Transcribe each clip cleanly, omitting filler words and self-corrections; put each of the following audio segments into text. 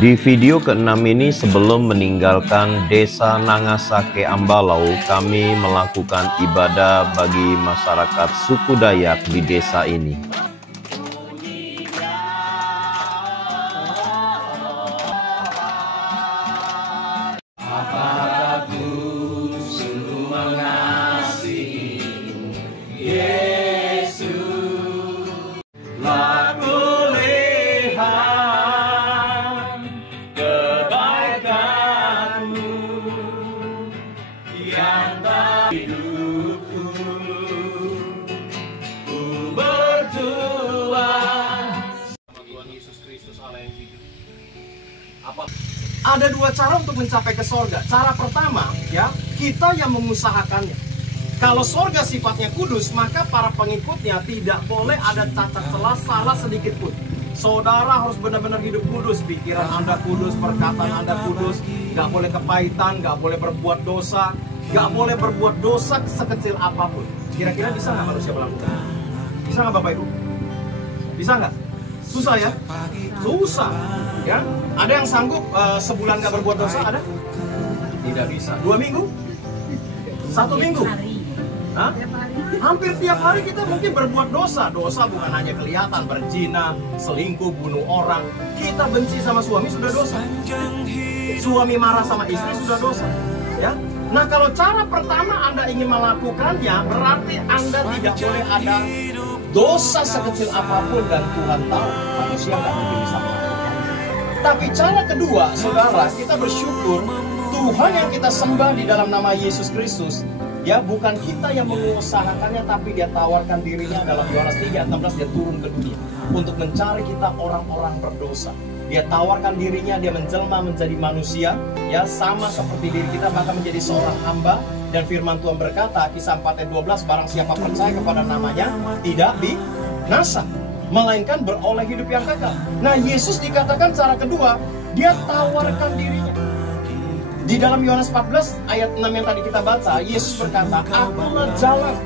Di video ke-6 ini, sebelum meninggalkan desa Nangasake Ambalau, kami melakukan ibadah bagi masyarakat suku Dayak di desa ini. Ada dua cara untuk mencapai ke sorga. Cara pertama, ya, kita yang mengusahakannya. Kalau sorga sifatnya kudus, maka para pengikutnya tidak boleh ada cacat celah, salah sedikit pun. Saudara harus benar-benar hidup kudus, pikiran Anda kudus, perkataan Anda kudus, nggak boleh kepahitan, nggak boleh berbuat dosa, nggak boleh berbuat dosa sekecil apapun. Kira-kira bisa nggak manusia melakukan? Bisa nggak Bapak Ibu? Bisa nggak? Susah ya? Susah, ya? Ada yang sanggup sebulan nggak berbuat dosa? Ada? Tidak bisa. 2 minggu? 1 minggu? Hah? Hampir tiap hari kita mungkin berbuat dosa. Dosa bukan hanya kelihatan, berzina, selingkuh, bunuh orang. Kita benci sama suami sudah dosa. Suami marah sama istri sudah dosa. Ya? Nah, kalau cara pertama Anda ingin melakukannya, berarti Anda tidak boleh ada dosa sekecil apapun, dan Tuhan tahu manusia nggak mungkin bisa melakukan. Tapi cara kedua, saudara, kita bersyukur Tuhan yang kita sembah di dalam nama Yesus Kristus, ya, bukan kita yang mengusahakannya, tapi Dia tawarkan dirinya. Dalam Yohanes 3:16 Dia turun ke dunia untuk mencari kita orang-orang berdosa. Dia tawarkan dirinya, Dia menjelma menjadi manusia, ya, sama seperti diri kita, bahkan menjadi seorang hamba. Dan firman Tuhan berkata, Kisah 4 ayat 12, barang siapa percaya kepada namanya tidak binasa, melainkan beroleh hidup yang kekal. Nah, Yesus dikatakan cara kedua, Dia tawarkan dirinya. Di dalam Yohanes 14 ayat 6 yang tadi kita baca, Yesus berkata, akulah jalan.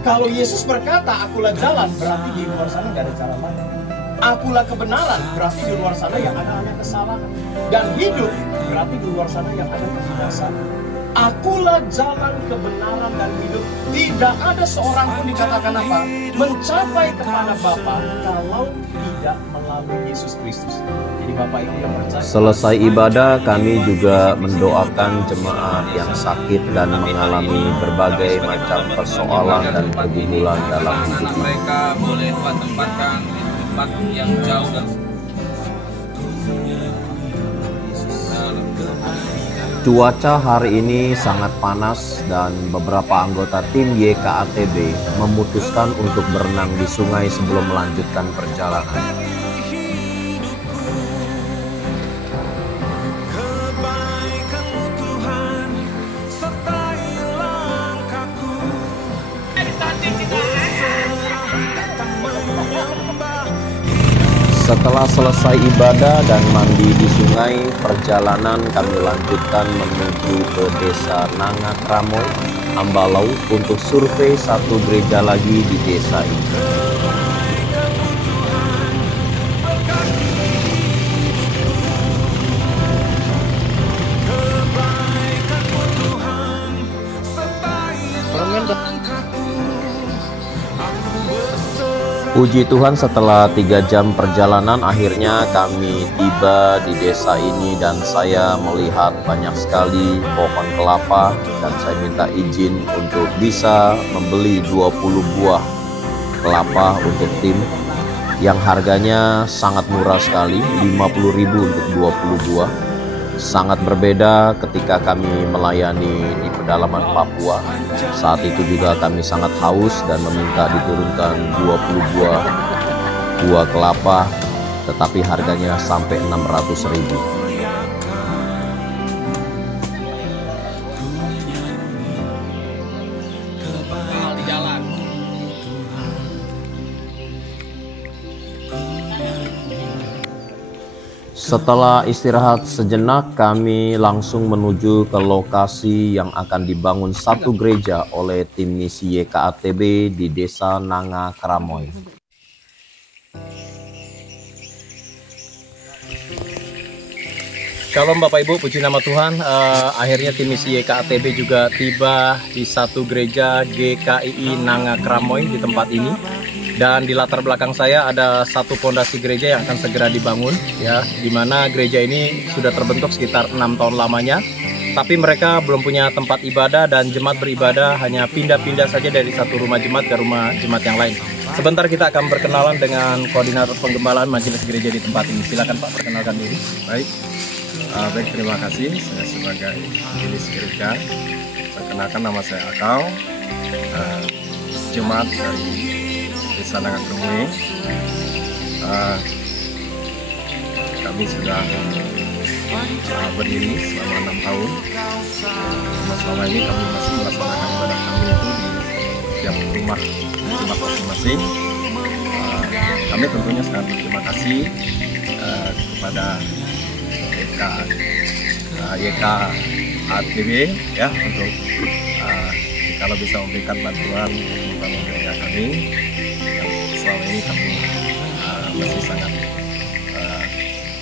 Kalau Yesus berkata, akulah jalan, berarti di luar sana gak ada cara lain. Akulah kebenaran, berarti di luar sana yang ada hanya kesalahan. Dan hidup, berarti di luar sana yang ada kebinasaan. Akulah jalan, kebenaran, dan hidup. Tidak ada seorang pun, dikatakan apa? Mencapai kepada Bapa kalau tidak melalui Yesus Kristus. Jadi Bapak Ibu yang percaya. Selesai ibadah, kami juga mendoakan jemaat yang sakit dan mengalami berbagai macam persoalan dan pergumulan dalam hidup mereka. Boleh Tuhan tempatkan di tempat yang jauh dan Cuaca hari ini sangat panas dan beberapa anggota tim YKATB memutuskan untuk berenang di sungai sebelum melanjutkan perjalanan. Setelah selesai ibadah dan mandi di sungai, perjalanan kami lanjutkan menuju ke desa Nangakramoy, Ambalau untuk survei satu gereja lagi di desa ini. Puji Tuhan, setelah 3 jam perjalanan akhirnya kami tiba di desa ini dan saya melihat banyak sekali pohon kelapa, dan saya minta izin untuk bisa membeli 20 buah kelapa untuk tim yang harganya sangat murah sekali, 50.000 untuk 20 buah. Sangat berbeda ketika kami melayani di pedalaman Papua. Saat itu juga kami sangat haus dan meminta diturunkan 20 buah kelapa, tetapi harganya sampai 600.000. Setelah istirahat sejenak, kami langsung menuju ke lokasi yang akan dibangun satu gereja oleh tim misi YKATB di desa Nangakramoy. Shalom Bapak Ibu, puji nama Tuhan. Akhirnya tim misi YKATB juga tiba di satu gereja GKII Nanga Kramoy di tempat ini. Dan di latar belakang saya ada satu pondasi gereja yang akan segera dibangun, ya, di mana gereja ini sudah terbentuk sekitar 6 tahun lamanya. Tapi mereka belum punya tempat ibadah dan jemaat beribadah hanya pindah-pindah saja dari satu rumah jemaat ke rumah jemaat yang lain. Sebentar kita akan berkenalan dengan koordinator penggembalaan majelis gereja di tempat ini. Silakan Pak, perkenalkan diri. Baik, terima kasih. Saya sebagai majelis gereja, perkenalkan nama saya Akau, jemaat dari Desa Nanga Kramoy. Kami sudah berdiri selama 6 tahun. Selama ini kami masih melaksanakan ibadah kami itu di tiap rumah jemaat masing-masing. Kami tentunya sangat berterima kasih kepada YKATB ya, untuk kalau bisa memberikan bantuan untuk membangun gereja kami yang selama ini kami masih sangat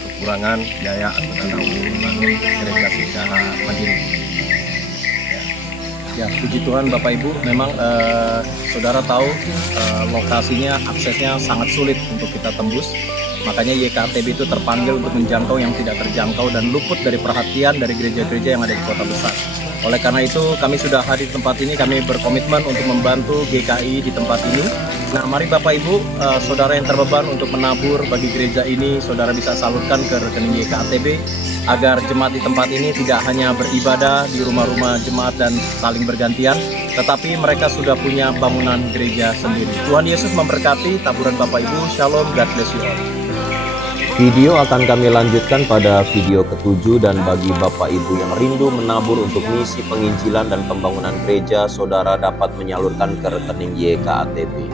kekurangan biaya atau dana untuk membangun gereja secara mandiri. Ya, puji Tuhan Bapak Ibu, memang saudara tahu lokasinya, aksesnya sangat sulit untuk kita tembus. Makanya YKATB itu terpanggil untuk menjangkau yang tidak terjangkau dan luput dari perhatian dari gereja-gereja yang ada di kota besar. Oleh karena itu kami sudah hadir di tempat ini, kami berkomitmen untuk membantu GKI di tempat ini. Nah, mari Bapak Ibu, saudara yang terbeban untuk menabur bagi gereja ini, saudara bisa salurkan ke rekening YKATB agar jemaat di tempat ini tidak hanya beribadah di rumah-rumah jemaat dan saling bergantian, tetapi mereka sudah punya bangunan gereja sendiri. Tuhan Yesus memberkati taburan Bapak Ibu. Shalom, God bless you all. Video akan kami lanjutkan pada video ke-7, dan bagi Bapak Ibu yang rindu menabur untuk misi penginjilan dan pembangunan gereja, saudara dapat menyalurkan ke rekening YKATB.